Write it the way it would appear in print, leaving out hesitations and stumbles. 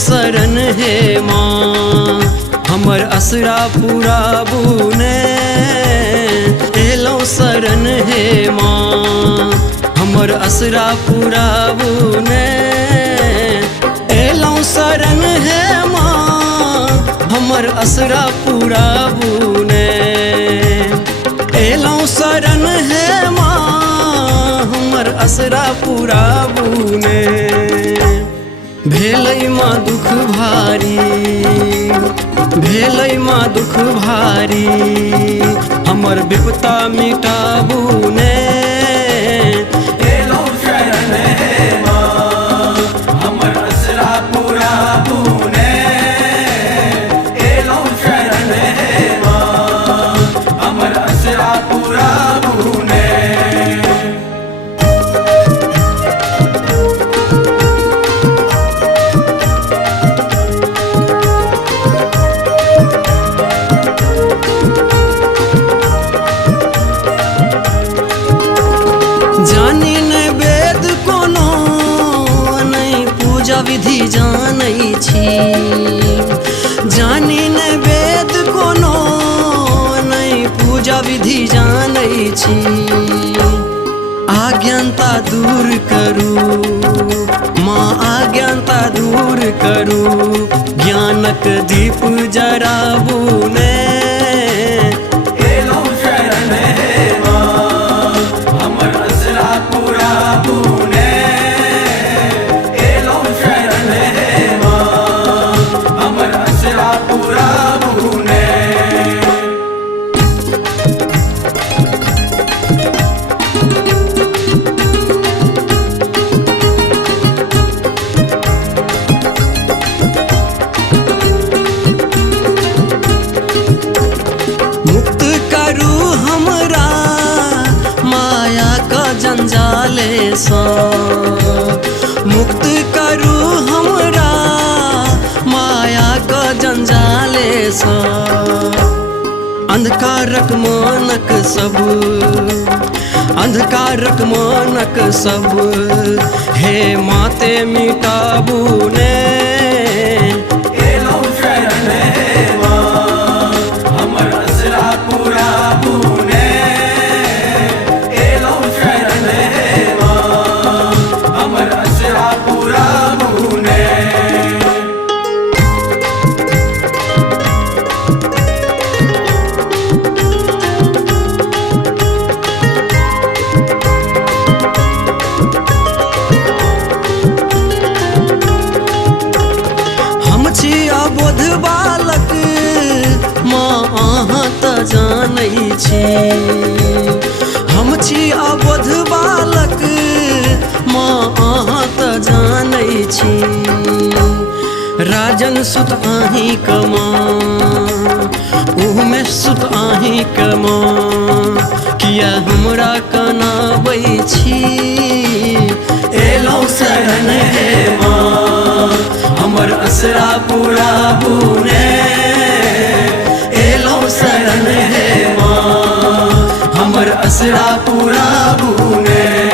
शरण हे माँ हमर असरा पूरा बुने। एलो शरण हे माँ हमर असरा पूरा बुने। एलो शरण हे माँ हमर असरा पूरा बुने। एलो शरण हे माँ हमर असरा पूरा बुने। भेलै माँ दुख भारी भेलै माँ दुख भारी हमर विपता मिटाबू ने। एलो शरण हे माँ हमर असरा पुराबू ने। एलो शरण हे माँ हमर असरा पुराबू ने। जानी नै वेद कोनो नै पूजा विधि जानै छी। जानी नै वेद कोनो नै पूजा विधि जानै छी। अज्ञानता दूर करू माँ अज्ञानता दूर करू ज्ञानक दीप जराबू ने। एलो शरण हे माँ हमर असरा पुराबू ने। एलो शरण हे माँ हमर असरा पुराबू ने। मुक्त करू हमरा माया का जंजाले सँ। मुक्त करू हमरा माया का जंजाले सँ। अंधकारक मानक सब अंधकारक मानक सब हे माते मिटाबू ने। एलो शरण हे माँ हमर असरा पुराबू ने। एलो शरण हे माँ हमर असरा पुराबू ने। हम छी अबोध बालक माँ अहाँ तऽ जानै छी। हम छी अबोध बालक माँ अहाँ तऽ जानै छी। राजन सुत आही कमाँ उहमे सुत आही कमाँ किया हमरा कनाबै छी। एलो शरण हे माँ हमर असरा पुराबू ने। एलो शरण हे माँ हमर असरा पुराबू ने।